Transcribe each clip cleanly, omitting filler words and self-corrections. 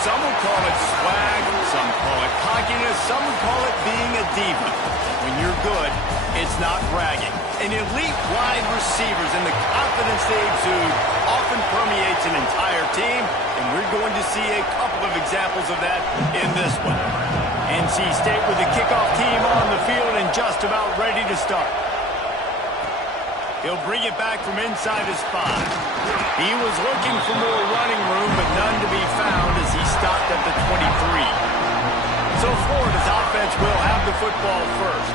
Some would call it swag, some call it cockiness, some would call it being a diva. When you're good, it's not bragging. And elite wide receivers and the confidence they exude often permeates an entire team, and we're going to see a couple of examples of that in this one. NC State with the kickoff team on the field and just about ready to start. He'll bring it back from inside his 5. He was looking for more running room, but none to be found as he stopped at the 23. So Florida's offense will have the football first.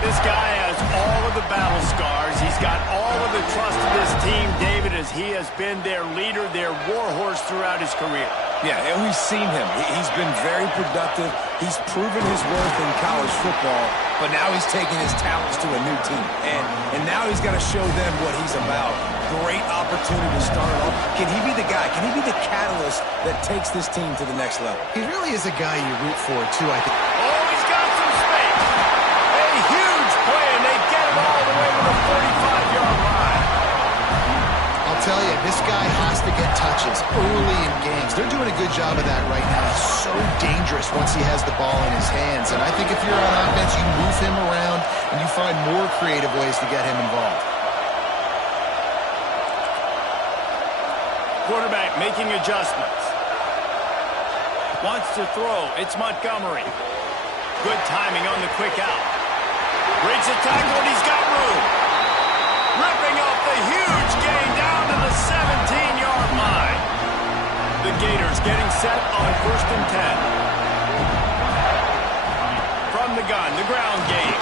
This guy has all of the battle scars. He's got all of the trust of this team, David, as he has been their leader, their warhorse throughout his career. Yeah, and we've seen him. He's been very productive. He's proven his worth in college football, but now he's taking his talents to a new team. And now he's got to show them what he's about. Great opportunity to start off. Can he be the guy? Can he be the catalyst that takes this team to the next level? He really is a guy you root for, too, I think. Oh, he's got some space. A huge play, and they get him all the way to the 45-yard line. I'll tell you, this guy has to get touches early in games. They're doing a good job of that right now. He's so dangerous once he has the ball in his hands. And I think if you're on offense, you move him around and you find more creative ways to get him involved. Quarterback making adjustments. Wants to throw. It's Montgomery. Good timing on the quick out. Breaks a tackle, and he's got room. Ripping off the huge gain down to the 17-yard line. The Gators getting set on 1st and 10. From the gun, the ground game.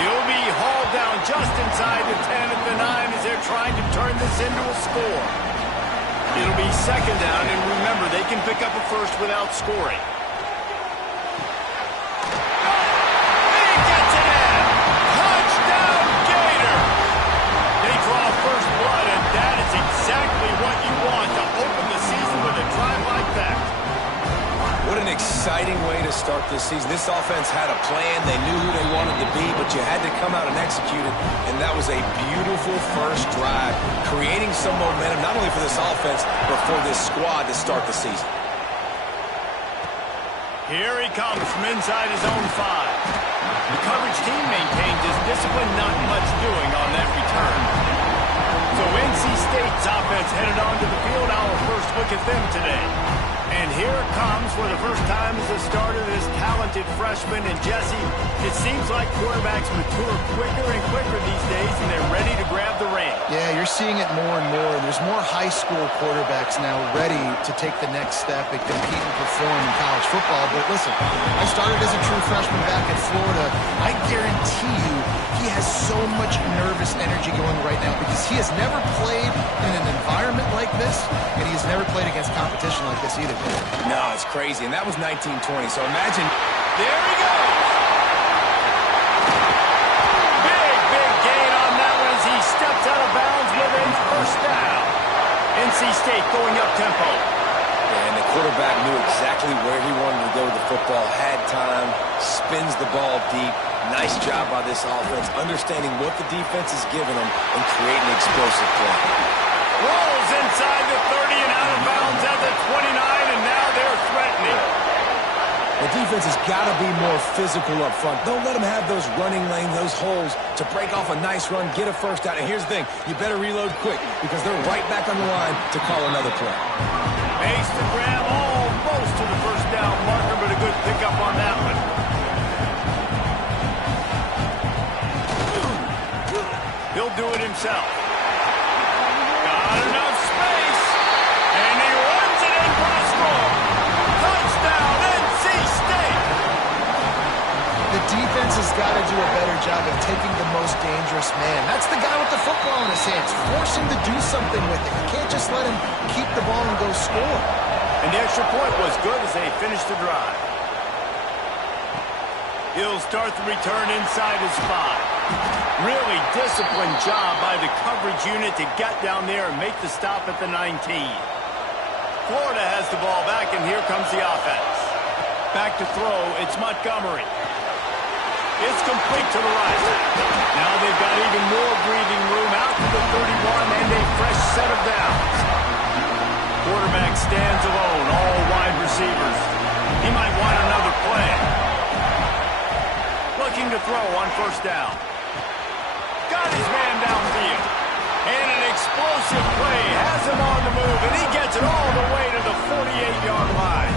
He'll be hauled down just inside the 10 at the 9 as they're trying to turn this into a score. It'll be 2nd down, and remember, they can pick up a first without scoring. He gets it in! Touchdown, Gator! They draw first blood, and that is exactly what you want to open the season with a drive like that. What an exciting way to start this season. This offense had a plan. They knew who they wanted to be, but you had to come out and execute it. And that was a beautiful first drive, creating some momentum, not only for this offense, but for this squad to start the season. Here he comes from inside his own 5. The coverage team maintains his discipline, not much doing on that return. So NC State's offense headed onto the field. Our first look at them today. And here it comes for the first time as the starter, this talented freshman. And Jesse, it seems like quarterbacks mature quicker and quicker these days, and they're ready to grab the reins. Yeah, you're seeing it more and more. There's more high school quarterbacks now ready to take the next step and compete and perform in college football. But listen, I started as a true freshman back in Florida. I guarantee you he has so much nervous energy going right now because he has never played in an environment like this, and he has never played against competition like this either. No, it's crazy, and that was 1920, so imagine. There he goes. Big gain on that one as he steps out of bounds with a first down. NC State going up tempo. Yeah, and the quarterback knew exactly where he wanted to go with the football, had time, spins the ball deep. Nice job by this offense, understanding what the defense is giving them and creating explosive play. Rolls inside the 30 and out of bounds at the 29, and now they're threatening. The defense has got to be more physical up front. Don't let them have those running lanes, those holes to break off a nice run, get a first down. And here's the thing, you better reload quick because they're right back on the line to call another play. Makes the grab almost to the first down marker, but a good pickup on that one. He'll do it himself. Got enough space, and he runs it in for a score. Touchdown, NC State. The defense has got to do a better job of taking the most dangerous man. That's the guy with the football in his hands. Force him to do something with it. You can't just let him keep the ball and go score. And the extra point was good as they finished the drive. He'll start the return inside his 5. Really disciplined job by the coverage unit to get down there and make the stop at the 19. Florida has the ball back, and here comes the offense. Back to throw, it's Montgomery. It's complete to the right. Now they've got even more breathing room out to the 31 and a fresh set of downs. quarterback stands alone, all wide receivers. He might want another play. Looking to throw on first down. Got his man downfield. And an explosive play has him on the move, and he gets it all the way to the 48-yard line.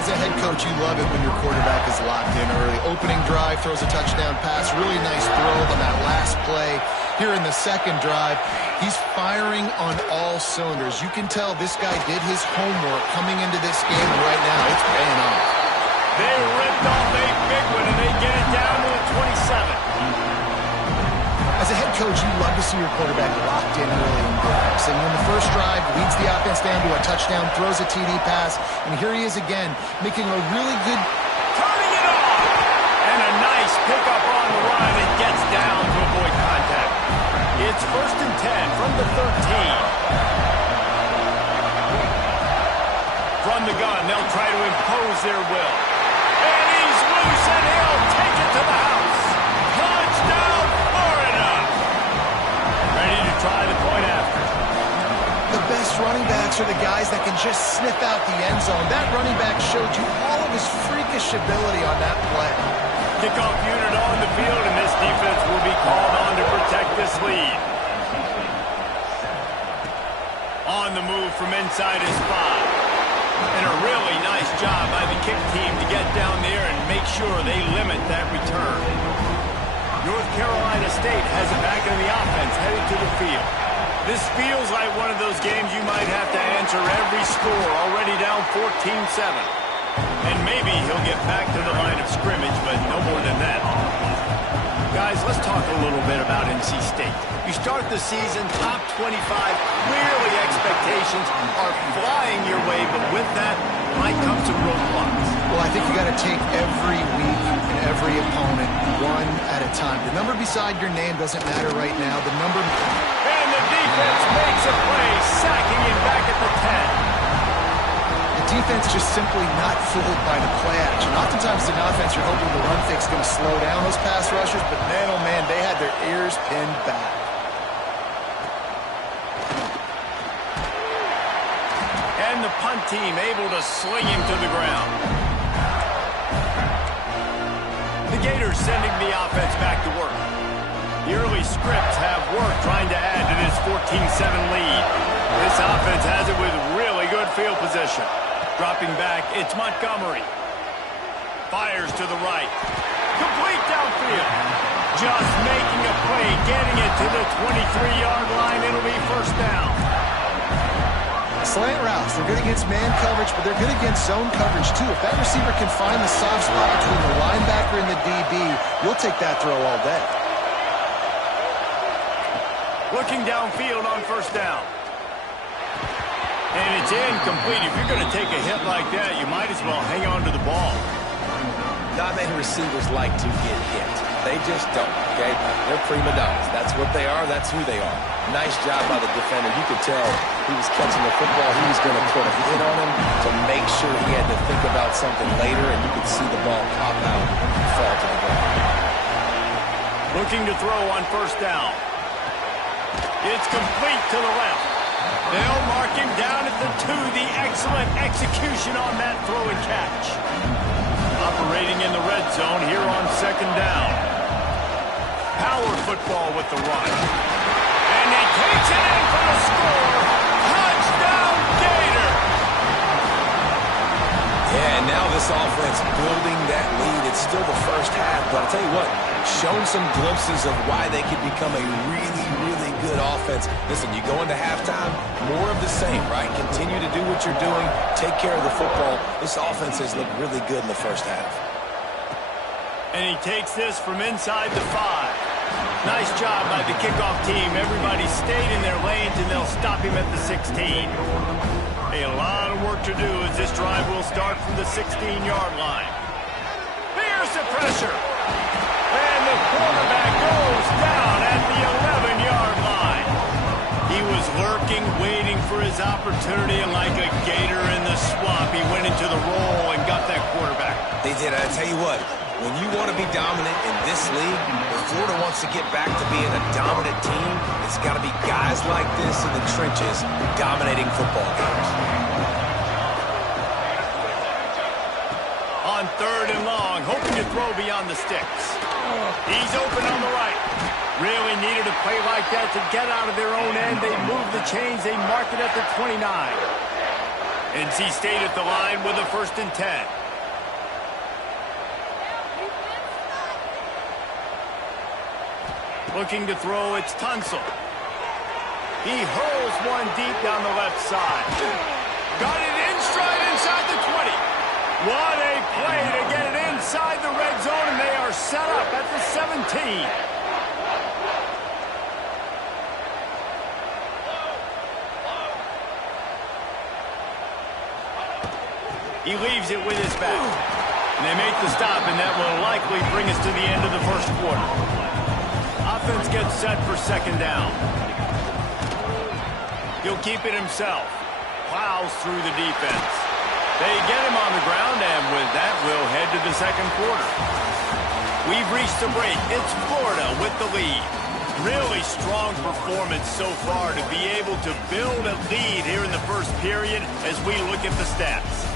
As a head coach, you love it when your quarterback is locked in early. Opening drive, throws a touchdown pass. Really nice throw on that last play. Here in the second drive, he's firing on all cylinders. You can tell this guy did his homework coming into this game, and right now it's paying off. They ripped off a big one, and they get it down to the 27. As a head coach, you love to see your quarterback locked in early in drives. And in the first drive, leads the offense down to a touchdown, throws a TD pass, and here he is again, making a really good... Turning it off! And a nice pickup on the run and gets down to avoid contact. It's 1st and 10 from the 13. From the gun, they'll try to impose their will. And he's loose, and he'll take it to the house. Touchdown, Florida! Ready to try the point after. The best running backs are the guys that can just sniff out the end zone. That running back showed you all of his freakish ability on that play. Kickoff unit on the field, and this defense will be called on to protect this lead. On the move from inside his 5. And a really nice job by the kick team to get down there and make sure they limit that return. North Carolina State has it back in the offense, headed to the field. This feels like one of those games you might have to answer every score, already down 14-7. And maybe he'll get back to the line of scrimmage, but no more than that. Guys, let's talk a little bit about NC State. You start the season top 25, clearly expectations are flying your way, but with that might come some roadblocks. Well, I think you got to take every week and every opponent one at a time. The number beside your name doesn't matter right now. The number... And the defense makes a play, sacking him back at the 10. The defense just simply not fooled by the play action. Oftentimes in offense, you're hoping the run fake's going to slow down those pass rushers, but man, oh man, they had their ears pinned back. And the punt team able to sling him to the ground. The Gators sending the offense back to work. The early scripts have worked trying to add to this 14-7 lead. This offense has it with really good field position. Dropping back, it's Montgomery. Fires to the right. Complete downfield. Just making a play, getting it to the 23-yard line. It'll be first down. Slant routes, they're good against man coverage, but they're good against zone coverage too. If that receiver can find the soft spot between the linebacker and the DB, you'll take that throw all day. Looking downfield on first down. And it's incomplete. If you're going to take a hit like that, you might as well hang on to the ball. Not many receivers like to get hit. They just don't, okay? They're prima donnas. That's what they are. That's who they are. Nice job by the defender. You could tell he was catching the football. He was going to put a hit on him to make sure he had to think about something later, and you could see the ball pop out and fall to the ground. Looking to throw on first down. It's complete to the left. They'll mark him down at the 2. The excellent execution on that throw and catch. Operating in the red zone here on second down. Power football with the run. And he takes it in for the score. Touchdown, Gator! Yeah, and now this offense building that lead. It's still the first half, but I'll tell you what, shown some glimpses of why they could become a really, really good offense. Listen, you go into halftime, more of the same, right? Continue to do what you're doing, take care of the football. This offense has looked really good in the first half. And he takes this from inside the 5. Nice job by the kickoff team. Everybody stayed in their lanes, and they'll stop him at the 16. A lot of work to do as this drive will start from the 16-yard line. Here's the pressure. And the quarterback goes down at the 11-yard line. He was lurking, waiting for his opportunity, and like a gator in the swamp, he went into the roll and got that quarterback. They did. I tell you what, When you want to be dominant in this league, if Florida wants to get back to being a dominant team, it's got to be guys like this in the trenches dominating football games. On 3rd and long, hoping to throw beyond the sticks. He's open on the right. Really needed a play like that to get out of their own end. They move the chains. They mark it at the 29. NC State at the line with a 1st and 10. Looking to throw, it's Tunsil. He hurls one deep down the left side. Got it in stride inside the 20. What a play to get it inside the red zone, and they are set up at the 17. He leaves it with his back. And they make the stop, and that will likely bring us to the end of the 1st quarter. Offense gets set for 2nd down. He'll keep it himself. Plows through the defense. They get him on the ground, and with that, we'll head to the 2nd quarter. We've reached the break. It's Florida with the lead. Really strong performance so far to be able to build a lead here in the 1st period as we look at the stats.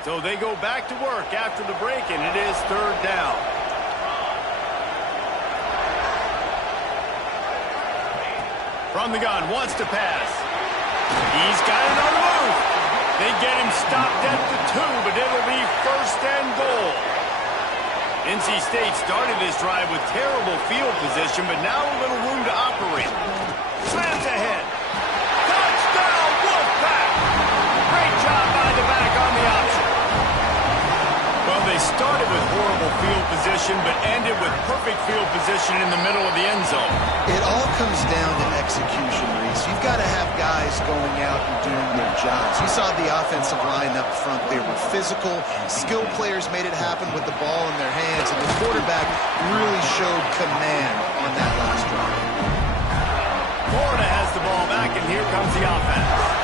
So they go back to work after the break, and it is 3rd down. From the gun, wants to pass. He's got it on the move. They get him stopped at the 2, but it'll be 1st and goal. NC State started this drive with terrible field position, but now a little room to operate. Slams ahead. Touchdown, Wolfpack! Great job by the back on the option. Well, they started with horrible field position, but ended with perfect field position in the middle of the end zone. It all comes down to execution, Reese. You've got to have guys going out and doing their jobs. You saw the offensive line up front. They were physical. Skilled players made it happen with the ball in their hands, and the quarterback really showed command on that last drive. Florida has the ball back, and here comes the offense.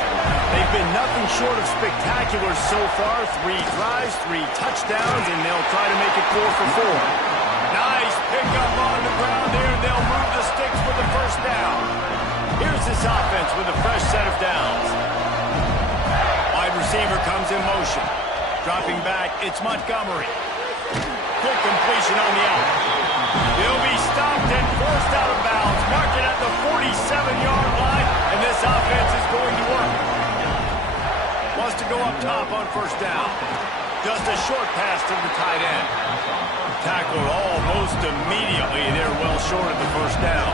They've been nothing short of spectacular so far. 3 drives, 3 touchdowns, and they'll try to make it 4 for 4. Nice pickup on the ground there. They'll move the sticks for the 1st down. Here's this offense with a fresh set of downs. Wide receiver comes in motion. Dropping back, it's Montgomery. Quick completion on the out. He'll be stopped and forced out of bounds. Mark it at the 47-yard line, and this offense is going to work. Wants to go up top on 1st down. Just a short pass to the tight end. Tackled almost immediately. They're well short of the 1st down.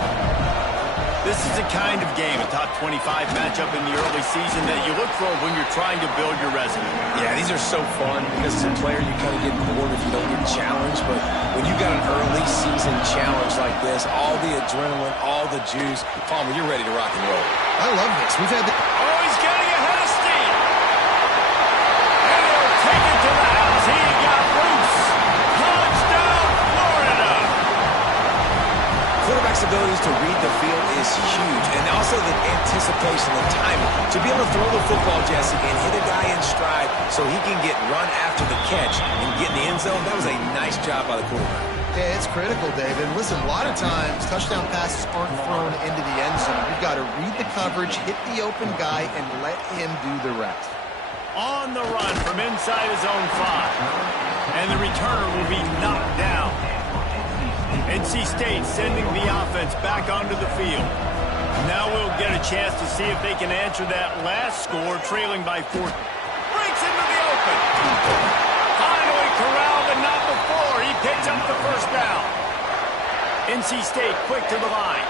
This is the kind of game, a top 25 matchup in the early season, that you look for when you're trying to build your resume. Yeah, these are so fun because as a player, you kind of get bored if you don't get challenged. But when you got an early season challenge like this, all the adrenaline, all the juice, Palmer, you're ready to rock and roll. I love this. We've had the... Oh, he's getting ahead of steam. And he'll take it to the house. He got loose. Touchdown, Florida. Quarterback's abilities to read the field is huge, and also the anticipation, the timing. To be able to throw the football, Jesse, and hit a guy in stride so he can get run after the catch and get in the end zone, that was a nice job by the quarterback. Yeah, it's critical, David. Listen, a lot of times, touchdown passes aren't thrown into the end zone. You've got to read the coverage, hit the open guy, and let him do the rest. On the run from inside his own 5. And the returner will be knocked down. NC State sending the offense back onto the field. Now we'll get a chance to see if they can answer that last score, trailing by 4. Breaks into the open. Finally corralled, but not before. He picks up the 1st down. NC State quick to the line.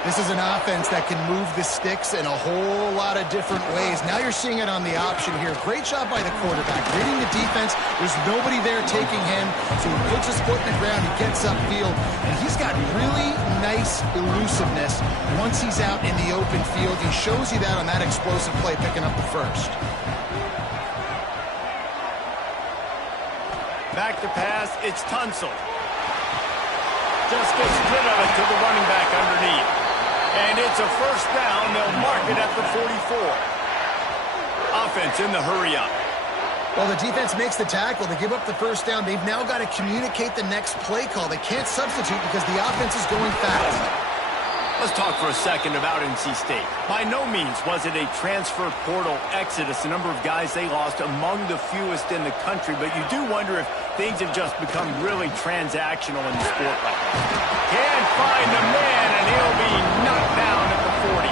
This is an offense that can move the sticks in a whole lot of different ways. Now you're seeing it on the option here. Great job by the quarterback. Reading the defense. There's nobody there taking him. So he puts his foot in the ground. He gets upfield. And he's got really nice elusiveness once he's out in the open field. He shows you that on that explosive play, picking up the 1st. Back to pass. It's Tunsil. Just gets rid of it to the running back underneath. And it's a 1st down. They'll mark it at the 44. Offense in the hurry up. Well, the defense makes the tackle. They give up the first down. They've now got to communicate the next play call. They can't substitute because the offense is going fast. Let's talk for a second about NC State. By no means was it a transfer portal exodus, the number of guys they lost among the fewest in the country, but you do wonder if things have just become really transactional in the sport right now. Can't find the man, and he'll be knocked down at the 40.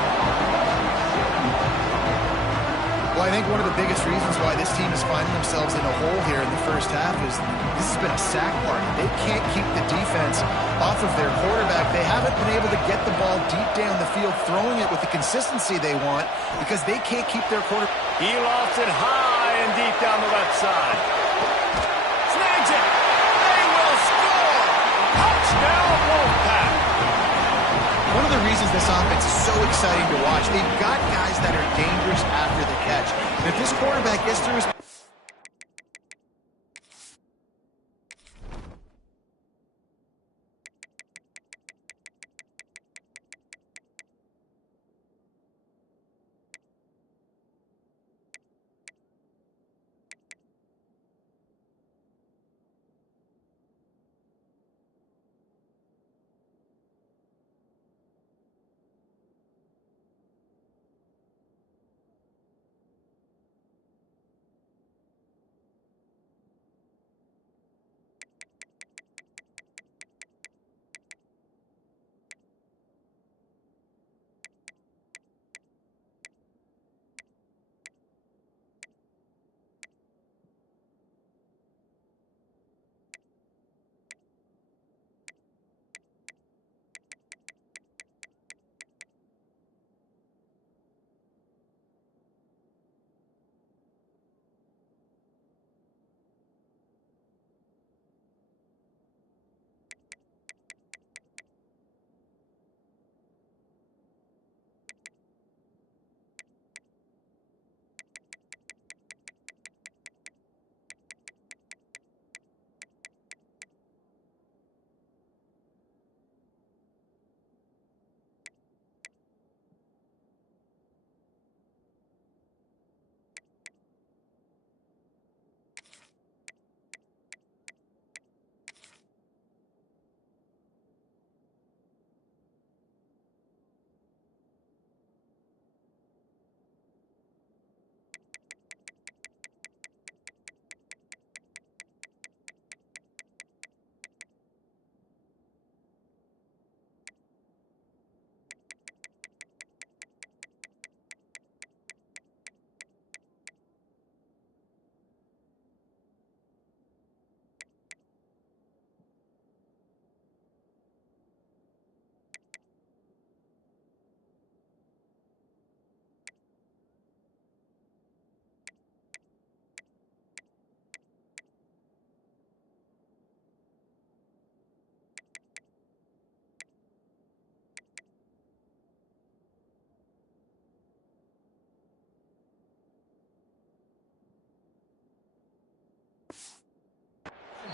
Well, I think one of the biggest reasons why this team is finding themselves in a hole here in the first half is this has been a sack party. They can't keep the defense off of their quarterback. They haven't been able to get the ball deep down the field, throwing it with the consistency they want because they can't keep their quarterback. He lofts it high and deep down the left side. Snags it. They will score. Touchdown, Wolfpack. One of the reasons this offense is so exciting to watch, they've got guys that are dangerous after the catch. And if this quarterback gets through his...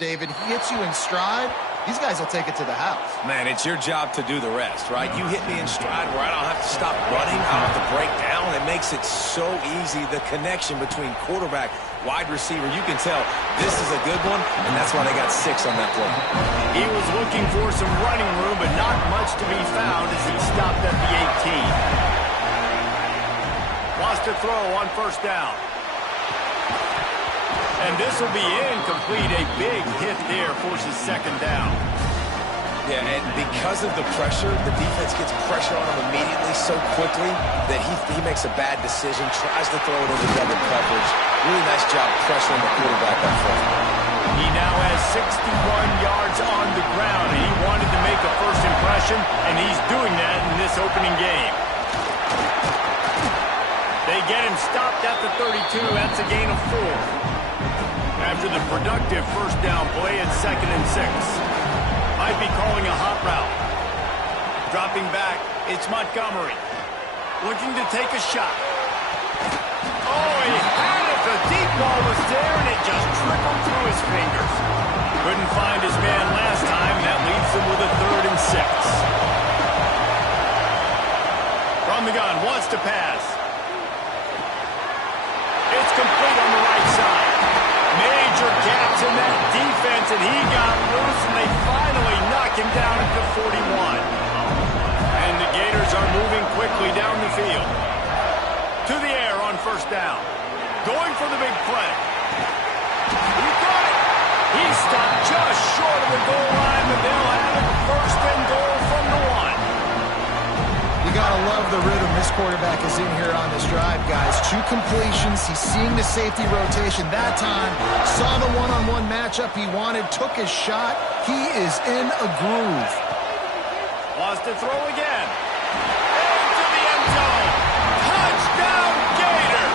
David, he hits you in stride, these guys will take it to the house. Man, it's your job to do the rest, right? You hit me in stride where I don't have to stop running, I don't have to break down. It makes it so easy, the connection between quarterback, wide receiver. You can tell this is a good one, and that's why they got 6 on that play. He was looking for some running room, but not much to be found as he stopped at the 18. Wants to throw on first down. And this will be incomplete. A big hit there forces second down. Yeah, and because of the pressure, the defense gets pressure on him immediately so quickly that he makes a bad decision, tries to throw it into double coverage. Really nice job pressuring the quarterback up front. He now has 61 yards on the ground. He wanted to make a first impression, and he's doing that in this opening game. They get him stopped at the 32. That's a gain of 4. After the productive first down play, it's 2nd and 6. Might be calling a hot route. Dropping back, it's Montgomery. Looking to take a shot. Oh, he had it. The deep ball was there, and it just trickled through his fingers. Couldn't find his man last time. That leaves him with a 3rd and 6. From the gun, wants to pass. It's complete on the right side. down at the 41. And the Gators are moving quickly down the field. To the air on first down. Going for the big play. He got it. He stopped just short of the goal line, but they'll have it first and goal from the 1. You gotta love the rhythm this quarterback is in here on this drive, guys. 2 completions. He's seeing the safety rotation that time. Saw the one-on-one matchup he wanted. Took his shot. He is in a groove. Wants to throw again. Into the end zone. Touchdown, Gator!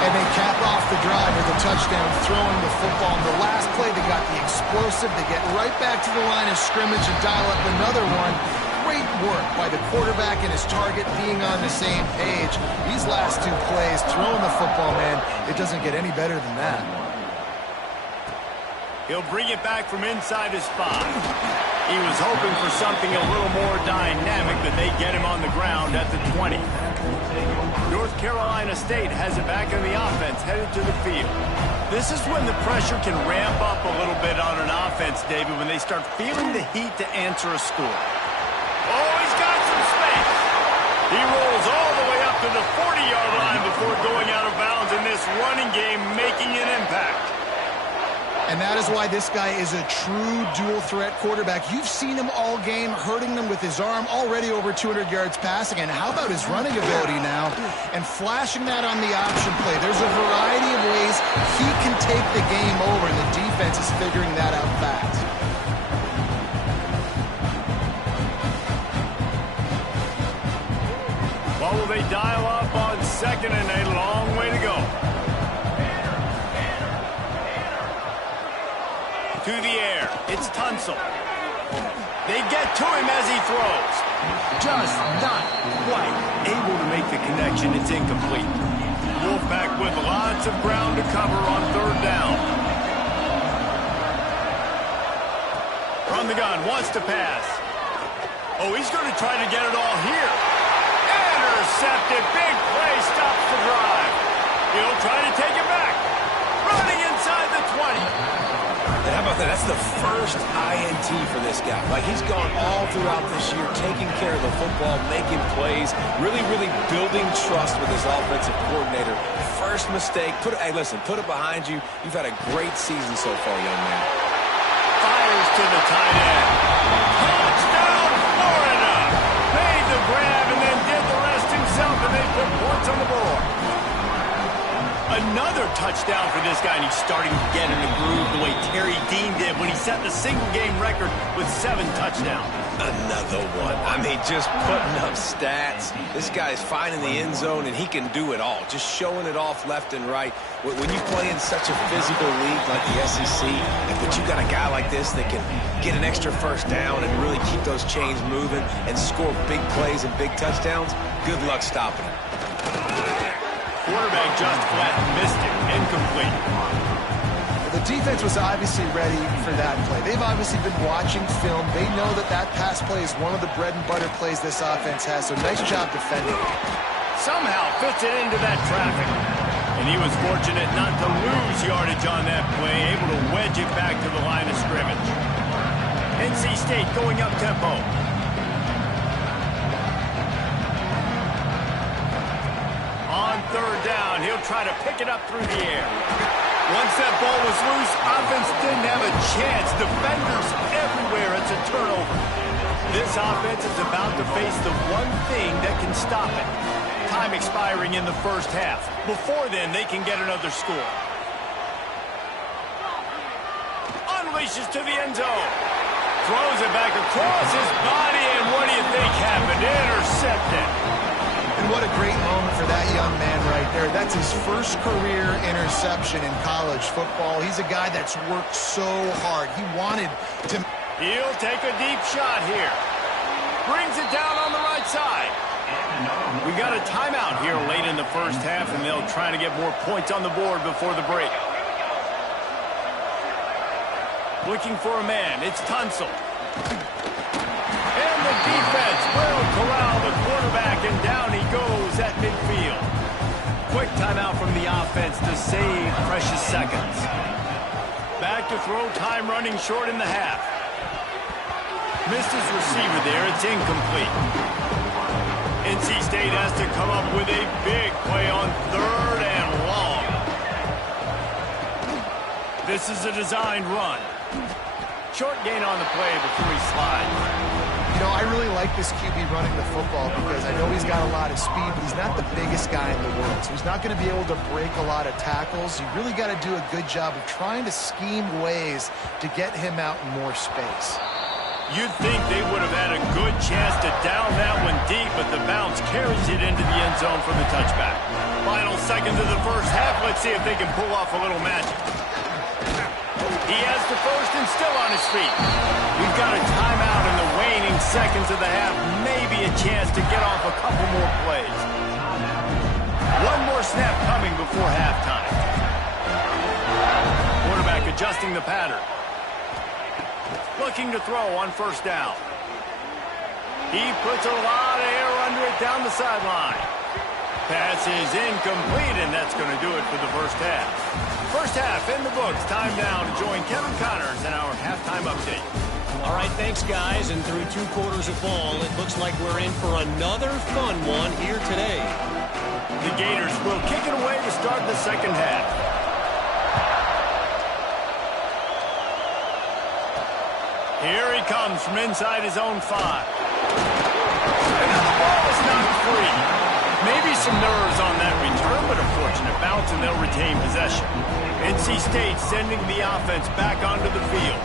And they cap off the drive with a touchdown, throwing the football. In the last play, they got the explosive. They get right back to the line of scrimmage and dial up another one. Great work by the quarterback and his target being on the same page. These last 2 plays, throwing the football, man, it doesn't get any better than that. He'll bring it back from inside his 5. He was hoping for something a little more dynamic, but they get him on the ground at the 20. North Carolina State has it back in the offense, headed to the field. This is when the pressure can ramp up a little bit on an offense, David, when they start feeling the heat to answer a score. Oh, he's got some space. He rolls all the way up to the 40-yard line before going out of bounds in this running game, making an impact. And that is why this guy is a true dual-threat quarterback. You've seen him all game, hurting them with his arm, already over 200 yards passing. And how about his running ability now? And flashing that on the option play. There's a variety of ways he can take the game over, and the defense is figuring that out fast. What will they dial up on second and a long way to go? To the air, it's Tunsil. They get to him as he throws. Just not quite able to make the connection. It's incomplete. Wolfpack with lots of ground to cover on third down. From the gun, wants to pass. Oh, he's going to try to get it all here. Intercepted. Big play stops the drive. He'll try to take it back. Running inside the 20. And how about that? That's the first INT for this guy. Like, he's gone all throughout this year, taking care of the football, making plays, really building trust with his offensive coordinator. First mistake. Hey, listen, put it behind you. You've had a great season so far, young man. Fires to the tight end. Touchdown, Florida! Made the grab and then did the rest himself, and they put points on the board. Another touchdown for this guy, and he's starting to get in the groove the way Terry Dean did when he set the single-game record with 7 touchdowns. Another one. I mean, just putting up stats. This guy's finding the end zone, and he can do it all, just showing it off left and right. When you play in such a physical league like the SEC, but you got a guy like this that can get an extra first down and really keep those chains moving and score big plays and big touchdowns, good luck stopping him. Quarterback just flat missed it. Incomplete. The defense was obviously ready for that play. They've obviously been watching film. They know that that pass play is one of the bread and butter plays this offense has, so nice job defending. Somehow fits it into that traffic. And he was fortunate not to lose yardage on that play, able to wedge it back to the line of scrimmage. NC State going up tempo. On third down, he'll try to pick it up through the air. Once that ball was loose, offense didn't have a chance. Defenders everywhere. It's a turnover. This offense is about to face the one thing that can stop it. Time expiring in the first half. Before then, they can get another score. Unleashes to the end zone. Throws it back across his body, and what do you think happened? Intercepted. And what a great moment for that young man right there. That's his first career interception in college football. He's a guy that's worked so hard. He wanted to... He'll take a deep shot here. Brings it down on the right side. We got a timeout here late in the first half, and they'll try to get more points on the board before the break. Looking for a man. It's Tunsil. And the defense will corral the quarterback, and down he goes at midfield. Quick timeout from the offense to save precious seconds. Back to throw, time running short in the half. Missed his receiver there. It's incomplete. NC State has to come up with a big play on 3rd and long. This is a designed run. Short gain on the play before he slides. You know, I really like this QB running the football because I know he's got a lot of speed, but he's not the biggest guy in the world. So he's not going to be able to break a lot of tackles. You really got to do a good job of trying to scheme ways to get him out in more space. You'd think they would have had a good chance to down that one deep, but the bounce carries it into the end zone for the touchback. Final seconds of the first half. Let's see if they can pull off a little magic. He has the first and still on his feet. We've got a timeout in the waning seconds of the half. Maybe a chance to get off a couple more plays. One more snap coming before halftime. Quarterback adjusting the pattern. Looking to throw on first down. He puts a lot of air under it down the sideline. Pass is incomplete, and that's going to do it for the first half. First half in the books. Time now to join Kevin Connors in our halftime update. All right, thanks, guys. And through 2 quarters of ball, it looks like we're in for another fun one here today. The Gators will kick it away to start the second half. Here he comes from inside his own 5. And now the ball is knocked free. Maybe some nerves on that return, but a fortunate bounce, and they'll retain possession. NC State sending the offense back onto the field.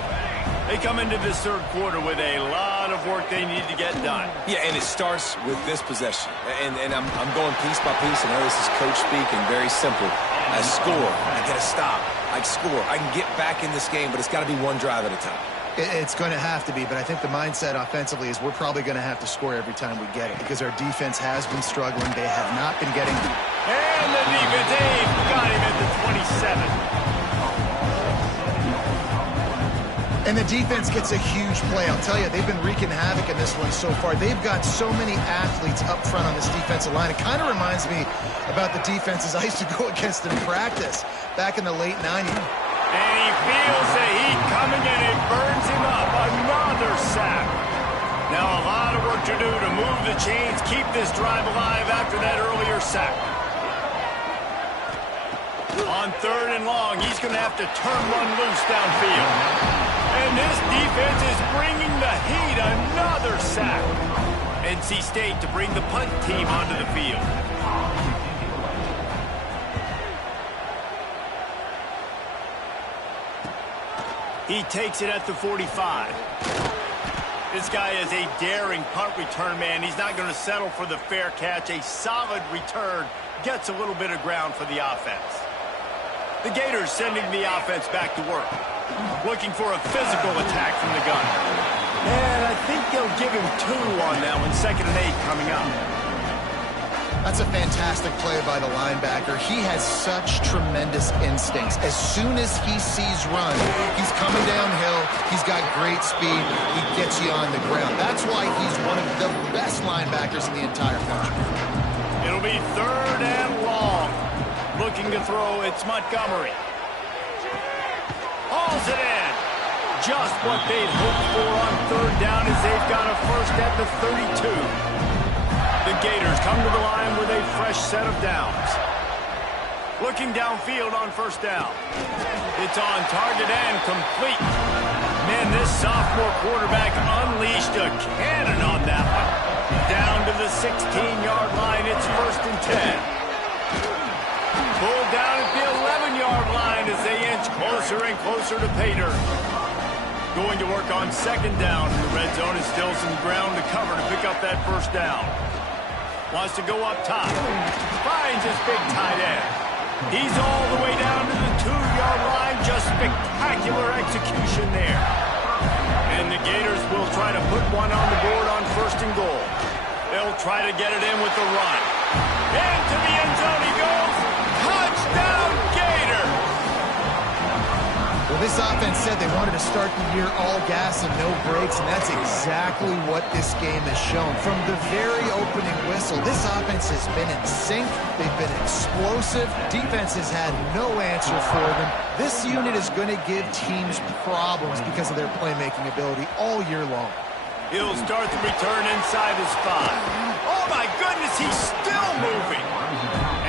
They come into this third quarter with a lot of work they need to get done. Yeah, and it starts with this possession. And I'm going piece by piece. I know this is coach speak and very simple. I score. I get a stop. I score. I can get back in this game, but it's got to be one drive at a time. It's going to have to be, but I think the mindset offensively is we're probably going to have to score every time we get it because our defense has been struggling. They have not been getting... And the defense, Dave, got him at the 27. And the defense gets a huge play. I'll tell you, they've been wreaking havoc in this one so far. They've got so many athletes up front on this defensive line. It kind of reminds me about the defenses I used to go against in practice back in the late 90s. And he feels the heat coming, and it burns him up. Another sack. Now a lot of work to do to move the chains, keep this drive alive after that earlier sack. On 3rd and long, he's going to have to turn one loose downfield. And this defense is bringing the heat. Another sack. NC State to bring the punt team onto the field. He takes it at the 45. This guy is a daring punt return man. He's not going to settle for the fair catch. A solid return gets a little bit of ground for the offense. The Gators sending the offense back to work. Looking for a physical attack from the gun. And I think they'll give him 2 on that one. 2nd and 8 coming up. That's a fantastic play by the linebacker. He has such tremendous instincts. As soon as he sees run, he's coming downhill. He's got great speed. He gets you on the ground. That's why he's one of the best linebackers in the entire country. It'll be 3rd and long. Looking to throw, it's Montgomery. Hauls it in. Just what they'd hoped for on 3rd down as they've got a first at the 32. The Gators come to the line with a fresh set of downs. Looking downfield on first down. It's on target and complete. Man, this sophomore quarterback unleashed a cannon on that one. Down to the 16-yard line, it's 1st and 10. Pulled down at the 11-yard line as they inch closer and closer to pay dirt. Going to work on 2nd down in the red zone is still some ground to cover to pick up that first down. Wants to go up top. Finds his big tight end. He's all the way down to the 2-yard line. Just spectacular execution there. And the Gators will try to put one on the board on 1st and goal. They'll try to get it in with the run. And to the end zone he goes. Touchdown, Gator! Well, this offense said they wanted to start the year all gas and no brakes, and that's exactly what this game has shown. From the very opening whistle, this offense has been in sync. They've been explosive. Defense has had no answer for them. This unit is going to give teams problems because of their playmaking ability all year long. He'll start the return inside his 5. Oh, my goodness, he's still moving.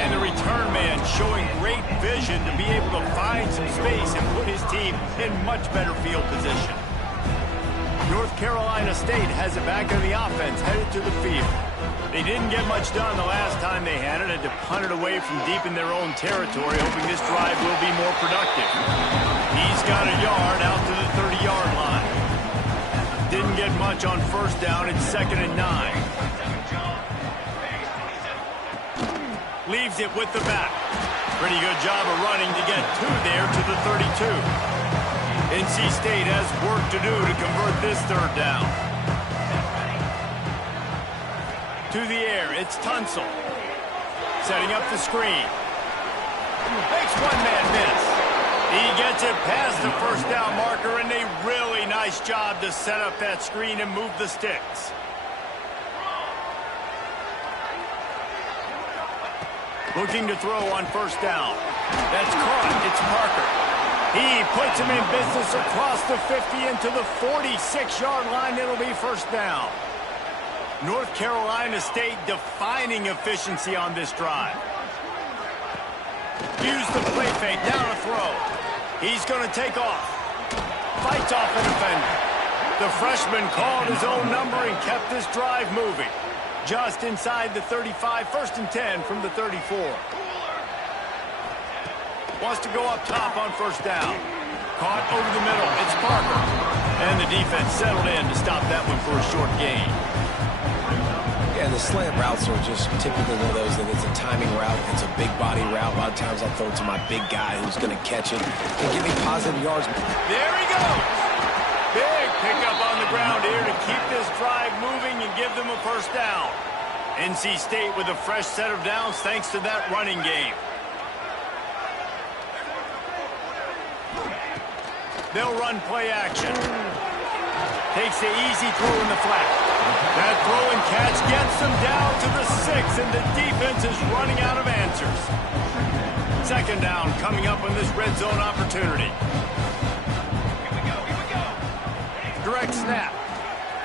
And the return man showing great vision to be able to find some space and put his team in much better field position. North Carolina State has it back on the offense, headed to the field. They didn't get much done the last time they had it, and to punt it away from deep in their own territory, hoping this drive will be more productive. He's got a yard out to the 30-yard line. Didn't get much on first down. It's 2nd and 9. Leaves it with the back. Pretty good job of running to get there to the 32. NC State has work to do to convert this 3rd down. To the air, it's Tunsil. Setting up the screen. Makes one man miss. He gets it past the first down marker, and a really nice job to set up that screen and move the sticks. Looking to throw on first down. That's caught. It's Parker. He puts him in business across the 50 into the 46-yard line. It'll be first down. North Carolina State defining efficiency on this drive. Use the play fake, down a throw. He's going to take off. Fights off a defender. The freshman called his own number and kept this drive moving. Just inside the 35, 1st and 10 from the 34. Wants to go up top on first down. Caught over the middle. It's Parker. And the defense settled in to stop that one for a short gain. Yeah, the slant routes are just typically one of those that it's a timing route. It's a big body route. A lot of times I throw it to my big guy who's going to catch it and give me positive yards. There he goes. Big pickup on the ground here to keep this drive moving and give them a first down. NC State with a fresh set of downs thanks to that running game. They'll run play action. Takes the easy throw in the flat. That throw and catch gets them down to the 6, and the defense is running out of answers. 2nd down coming up on this red zone opportunity. Direct snap.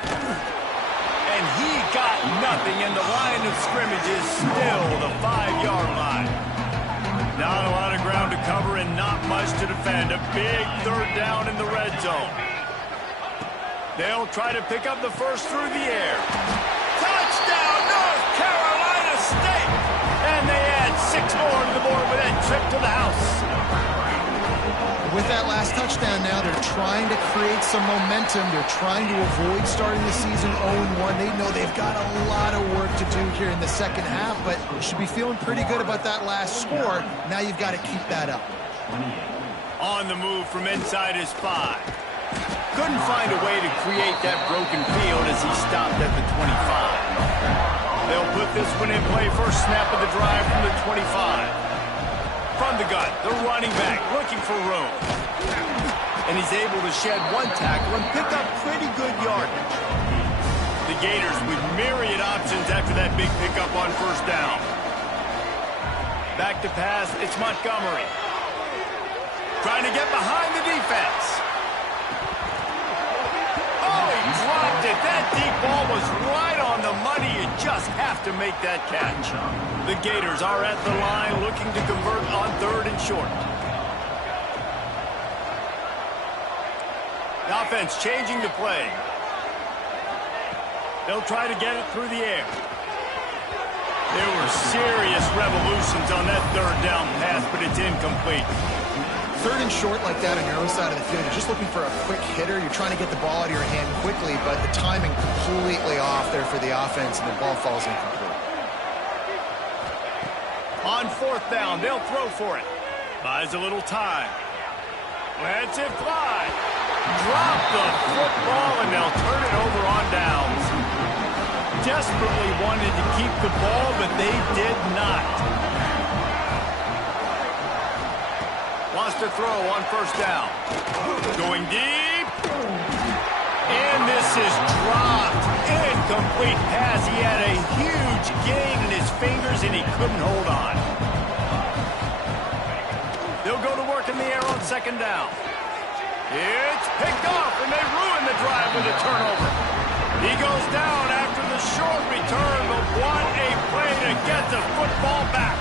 And he got nothing, and the line of scrimmage is still the 5-yard line. Not a lot of ground to cover and not much to defend. A big 3rd down in the red zone. They'll try to pick up the first through the air. Touchdown, North Carolina State! And they add 6 more to the board with that trip to the house. With that last touchdown now, they're trying to create some momentum. They're trying to avoid starting the season 0-1. They know they've got a lot of work to do here in the second half, but you should be feeling pretty good about that last score. Now you've got to keep that up. On the move from inside his 5. Couldn't find a way to create that broken field as he stopped at the 25. They'll put this one in play. First snap of the drive from the 25. From the gun, the running back looking for room. And he's able to shed one tackle and pick up pretty good yardage. The Gators with myriad options after that big pickup on first down. Back to pass, it's Montgomery. Trying to get behind the defense. Oh, he dropped it. That deep ball was right on the money. You just have to make that catch. The Gators are at the line looking to convert on 3rd and short. The offense changing the play. They'll try to get it through the air. There were serious revolutions on that 3rd down pass, but it's incomplete. 3rd and short like that on your own side of the field, you're just looking for a quick hitter. You're trying to get the ball out of your hand quickly, but the timing completely off there for the offense, and the ball falls incomplete. On 4th down, they'll throw for it. Buys a little time. Lets it fly. Drop the football, and they'll turn it over on downs. Desperately wanted to keep the ball, but they did not. Wants to throw on first down. Going deep. And this is dropped. Incomplete pass. He had a huge gain in his fingers, and he couldn't hold on. They'll go to work in the air on 2nd down. It's picked off, and they ruin the drive with a turnover. He goes down after the short return, but what a play to get the football back.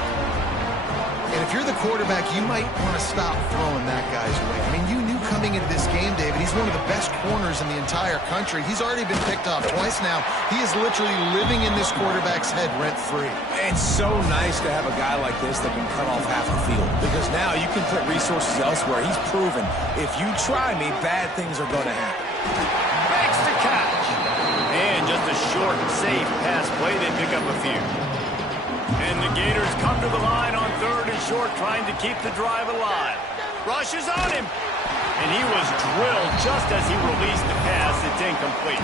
And if you're the quarterback, you might want to stop throwing that guy's way. I mean, you knew coming into this game, David, he's one of the best corners in the entire country. He's already been picked off twice now. He is literally living in this quarterback's head rent-free. It's so nice to have a guy like this that can cut off half the field, because now you can put resources elsewhere. He's proven if you try me, bad things are going to happen. Makes the catch. And just a short, safe pass play. They pick up a few. And the Gators come to the line on 3rd and short, trying to keep the drive alive. Rushes on him. And he was drilled just as he released the pass. It's incomplete.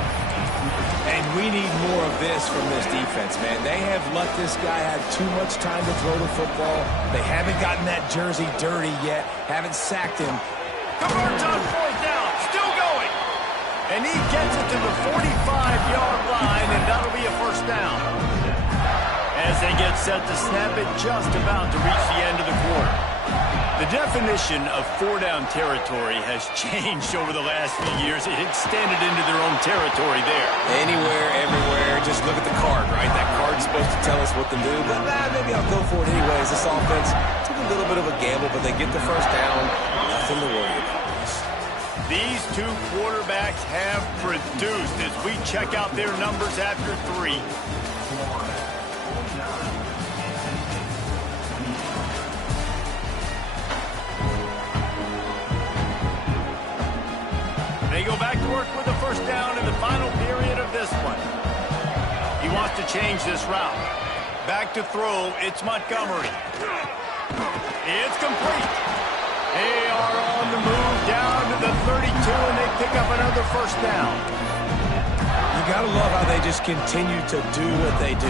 And we need more of this from this defense, man. They have let this guy have too much time to throw the football. They haven't gotten that jersey dirty yet. Haven't sacked him. Converts on 4th down. Still going. And he gets it to the 45-yard line, and that'll be a first down. As they get set to snap it, just about to reach the end of the quarter. The definition of 4-down territory has changed over the last few years. It extended into their own territory there. Anywhere, everywhere, just look at the card, right? That card's supposed to tell us what to do, but maybe I'll go for it anyways. This offense took a little bit of a gamble, but they get the first down. Nothing to worry about. These two quarterbacks have produced as we check out their numbers after 3. They go back to work with the first down in the final period of this one. He wants to change this route. Back to throw, it's Montgomery. It's complete. They are on the move down to the 32, and they pick up another first down. You got to love how they just continue to do what they do.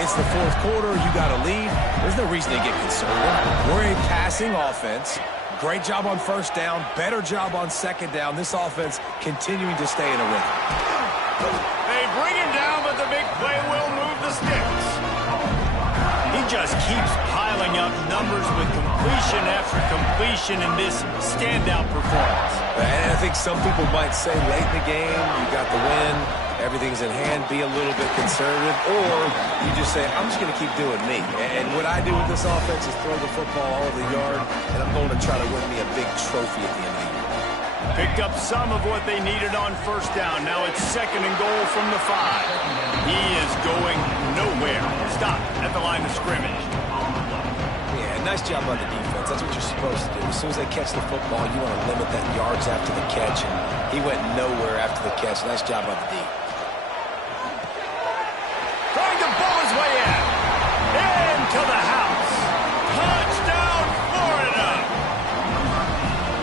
It's the 4th quarter. You got to lead. There's no reason to get conservative. We're a passing offense. Great job on first down. Better job on second down. This offense continuing to stay in a rhythm. They bring him down, but the big play will move the sticks. He just keeps piling up numbers with completion after completion in this standout performance. And I think some people might say late in the game, you got the win, everything's in hand, be a little bit conservative, or you just say, I'm just going to keep doing me. And what I do with this offense is throw the football all over the yard, and I'm going to try to win me a big trophy at the end of the year. Picked up some of what they needed on first down. Now it's 2nd and goal from the 5. He is going nowhere. Stop at the line of scrimmage. Yeah, nice job on the defense. That's what you're supposed to do. As soon as they catch the football, you want to limit that yards after the catch, and he went nowhere after the catch. Nice job on the D. Trying to pull his way in. Into the house. Touchdown, Florida.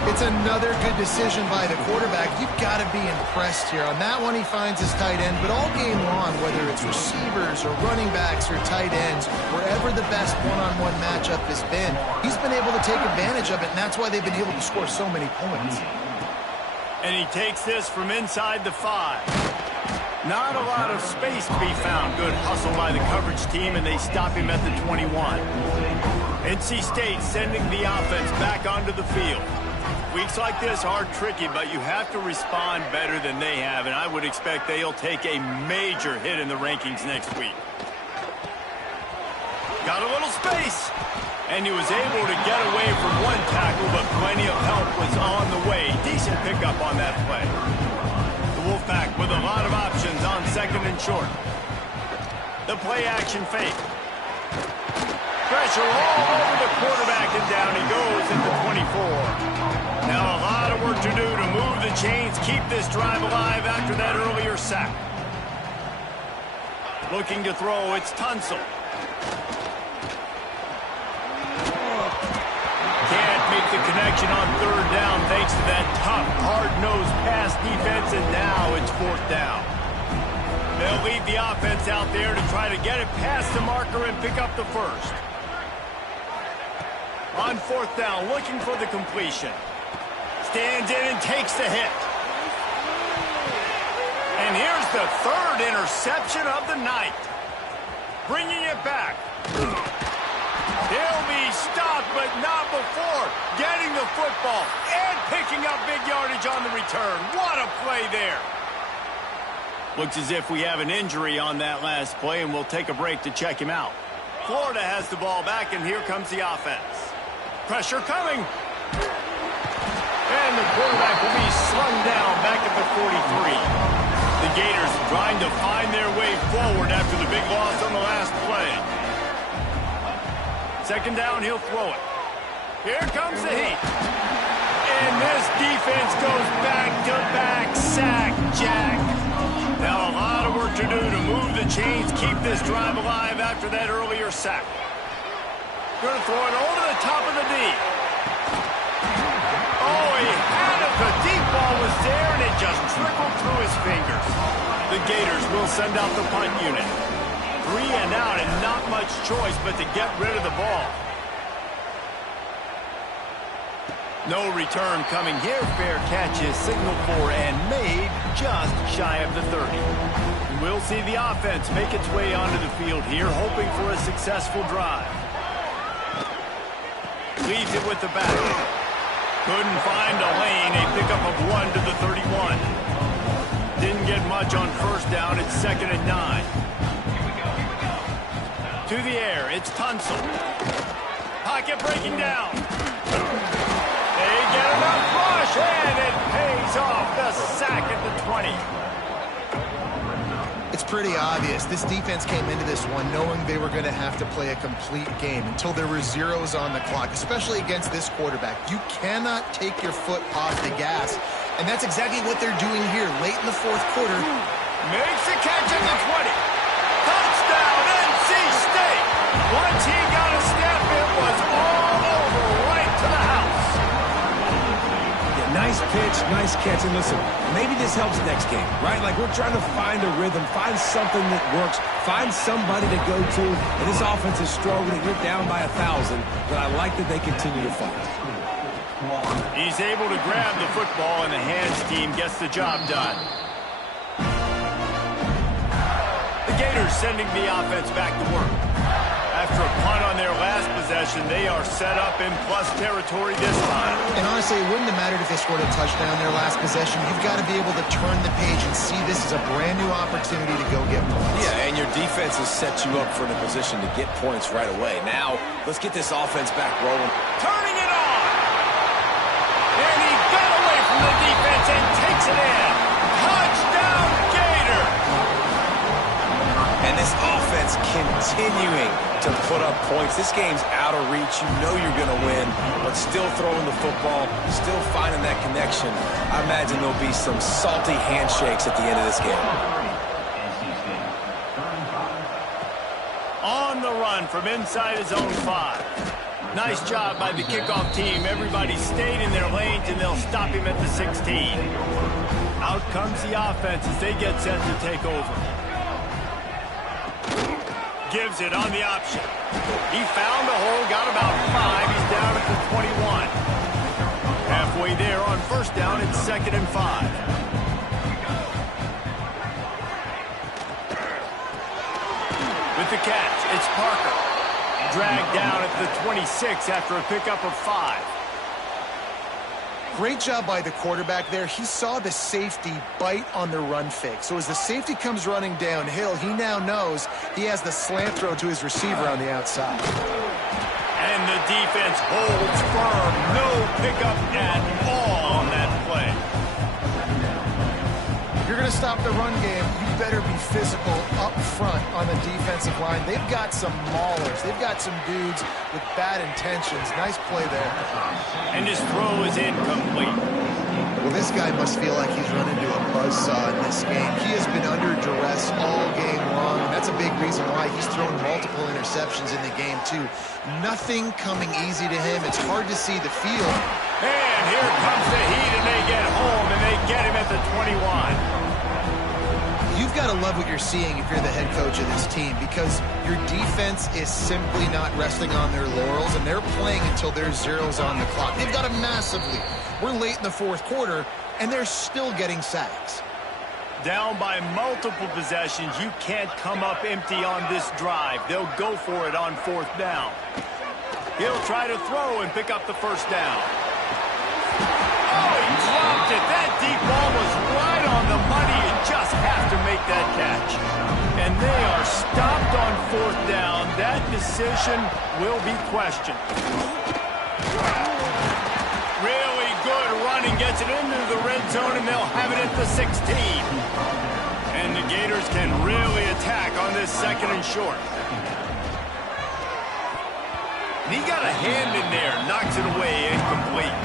It's another good decision by the quarterback. You've got to be impressed here. On that one, he finds his tight end, but all game long, whether it's receivers or running backs or tight ends, wherever the best one-on-one matchup has been, he's been able to take advantage of it, and that's why they've been able to score so many points. And he takes this from inside the 5. Not a lot of space to be found. Good hustle by the coverage team, and they stop him at the 21. NC State sending the offense back onto the field. Weeks like this are tricky, but you have to respond better than they have, and I would expect they'll take a major hit in the rankings next week. Got a little space, and he was able to get away from one tackle, but plenty of help was on the way. Decent pickup on that play. The Wolfpack with a lot of options on 2nd and short. The play action fake. Pressure all over the quarterback, and down he goes at the 24. Now a lot of work to do to move the chains, keep this drive alive after that earlier sack. Looking to throw, it's Tunsil. Can't make the connection on 3rd down thanks to that tough, hard-nosed pass defense, and now it's 4th down. They'll leave the offense out there to try to get it past the marker and pick up the first. On 4th down, looking for the completion. Stands in and takes the hit. And here's the 3rd interception of the night. Bringing it back. He'll be stopped, but not before getting the football and picking up big yardage on the return. What a play there. Looks as if we have an injury on that last play, and we'll take a break to check him out. Florida has the ball back, and here comes the offense. Pressure coming. And the quarterback will be slung down back at the 43. The Gators trying to find their way forward after the big loss on the last play. Second down, he'll throw it. Here comes the heat. And this defense goes back-to-back sack, Jack. Now a lot of work to do to move the chains, keep this drive alive after that earlier sack. Going to throw it over the top of the D. Oh, he had it. The deep ball was there, and it just trickled through his fingers. The Gators will send out the punt unit. 3 and out, and not much choice but to get rid of the ball. No return coming here. Fair catch is signaled for and made just shy of the 30. We'll see the offense make its way onto the field here, hoping for a successful drive. Leaves it with the back. Couldn't find a lane. A pickup of 1 to the 31. Didn't get much on first down. It's 2nd and 9. To the air. It's Tunsil. Pocket breaking down. They get enough rush, and it pays off. The sack at the 20. It's pretty obvious. This defense came into this one knowing they were going to have to play a complete game until there were zeros on the clock, especially against this quarterback. You cannot take your foot off the gas, and that's exactly what they're doing here late in the fourth quarter. Makes the catch at the 20. Touchdown, NC State. Once he got a step, it was all over, right to the house. Nice pitch, nice catch, and listen, maybe this helps next game, right? Like we're trying to find a rhythm, find something that works, find somebody to go to, and this offense is struggling. You're down by 1,000, but I like that they continue to fight. He's able to grab the football, and the hands team gets the job done. The Gators sending the offense back to work. After a punt on their last possession, they are set up in plus territory this time. And honestly, it wouldn't have mattered if they scored a touchdown their last possession. You've got to be able to turn the page and see this as a brand new opportunity to go get points. Yeah, and your defense has set you up for a position to get points right away. Now, let's get this offense back rolling. Turning it on! And he got away from the defense and takes it in. Touchdown, Gator! And this offense continuing to put up points. This game's out of reach. You know you're going to win, but still throwing the football, still finding that connection. I imagine there'll be some salty handshakes at the end of this game. On the run from inside his own 5. Nice job by the kickoff team. Everybody stayed in their lanes, and they'll stop him at the 16. Out comes the offense as they get set to take over. Gives it on the option. He found a hole, got about 5. He's down at the 21. Halfway there on first down, it's 2nd and 5. With the catch, it's Parker. Dragged down at the 26 after a pickup of 5. Great job by the quarterback there. He saw the safety bite on the run fake. So as the safety comes running downhill, he now knows he has the slant throw to his receiver on the outside. And the defense holds firm. No pickup at all on that play. If you're going to stop the run game, you better be physical up front on the defensive line. They've got some maulers. They've got some dudes with bad intentions. Nice play there. And his throw is incomplete. Well, this guy must feel like he's run into a buzzsaw in this game. He has been under duress all game long, and that's a big reason why he's thrown multiple interceptions in the game, too. Nothing coming easy to him. It's hard to see the field. And here comes the heat, and they get home, and they get him at the 21. You've got to love what you're seeing if you're the head coach of this team, because your defense is simply not resting on their laurels, and they're playing until there's zeros on the clock. They've got a massive lead. We're late in the fourth quarter, and they're still getting sacks. Down by multiple possessions, you can't come up empty on this drive. They'll go for it on fourth down. He'll try to throw and pick up the first down. Oh, he dropped it. That deep ball was right on the money. You just have to make that catch. And they are stopped on fourth down. That decision will be questioned. Really good running, gets it into the red zone, and they'll have it at the 16. And the Gators can really attack on this second and short. And he got a hand in there, knocks it away, incomplete.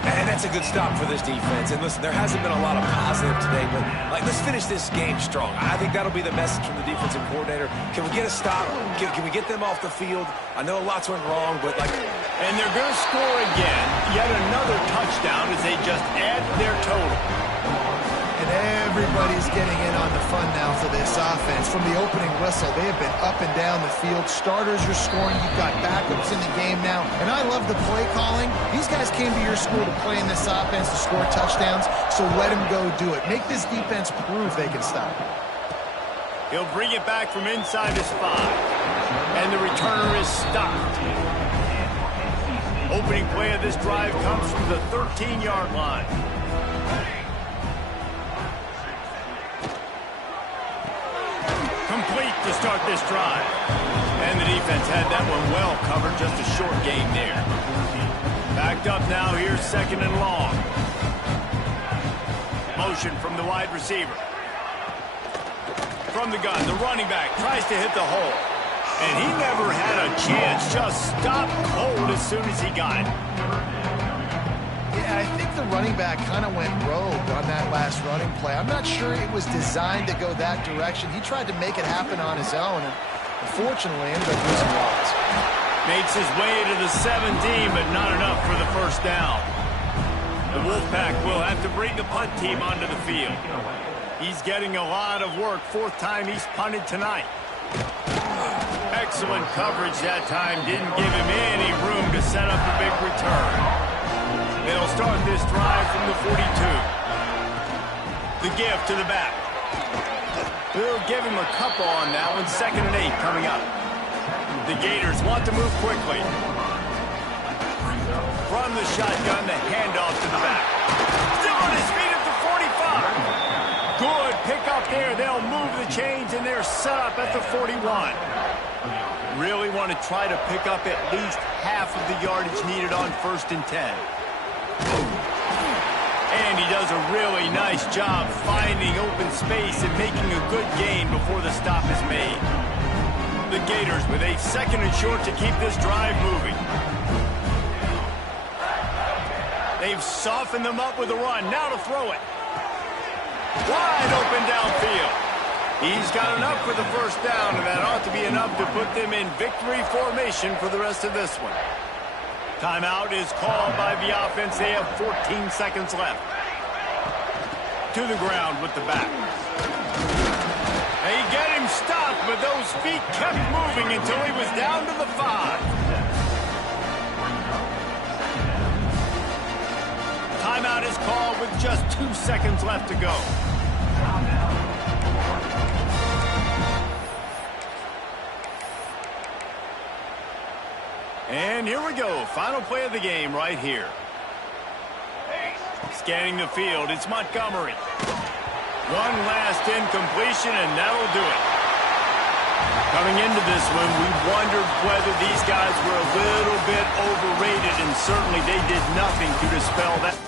And that's a good stop for this defense. And listen, there hasn't been a lot of positive today, but let's finish this game strong. I think that'll be the message from the defensive coordinator. Can we get a stop? Can we get them off the field? I know lots went wrong, but And they're going to score again. Yet another touchdown as they just add their total. And everybody's getting in on the fun now for this offense. From the opening whistle, they have been up and down the field. Starters are scoring. You've got backups in the game now. And I love the play calling. These guys came to your school to play in this offense to score touchdowns, so let them go do it. Make this defense prove they can stop it. He'll bring it back from inside his 5. And the returner is stopped. Opening play of this drive comes from the 13-yard line. Complete to start this drive. And the defense had that one well covered, just a short game there. Backed up now, here's second and long. Motion from the wide receiver. From the gun, the running back tries to hit the hole. And he never had a chance, just stopped cold as soon as he got it. Yeah, I think the running back kind of went rogue on that last running play. I'm not sure it was designed to go that direction. He tried to make it happen on his own, and unfortunately ended up losing yards. Makes his way to the 17, but not enough for the first down. The Wolfpack will have to bring the punt team onto the field. He's getting a lot of work. 4th time he's punted tonight. Excellent coverage that time. Didn't give him any room to set up a big return. They'll start this drive from the 42. The give to the back. They'll give him a couple on that one. 2nd and 8 coming up. The Gators want to move quickly. From the shotgun, the handoff to the back. Still on his feet at the 45. Good pick up there. They'll move the chains, and they're set up at the 41. Really want to try to pick up at least half of the yardage needed on 1st and 10. And he does a really nice job finding open space and making a good gain before the stop is made. The Gators with a 2nd and short to keep this drive moving. They've softened them up with a run. Now to throw it. Wide open downfield. He's got enough for the first down, and that ought to be enough to put them in victory formation for the rest of this one. Timeout is called by the offense. They have 14 seconds left. To the ground with the back. They get him stopped, but those feet kept moving until he was down to the 5. Timeout is called with just 2 seconds left to go. And here we go. Final play of the game right here. Scanning the field, it's Montgomery. One last incompletion, and that'll do it. Coming into this one, we wondered whether these guys were a little bit overrated, and certainly they did nothing to dispel that.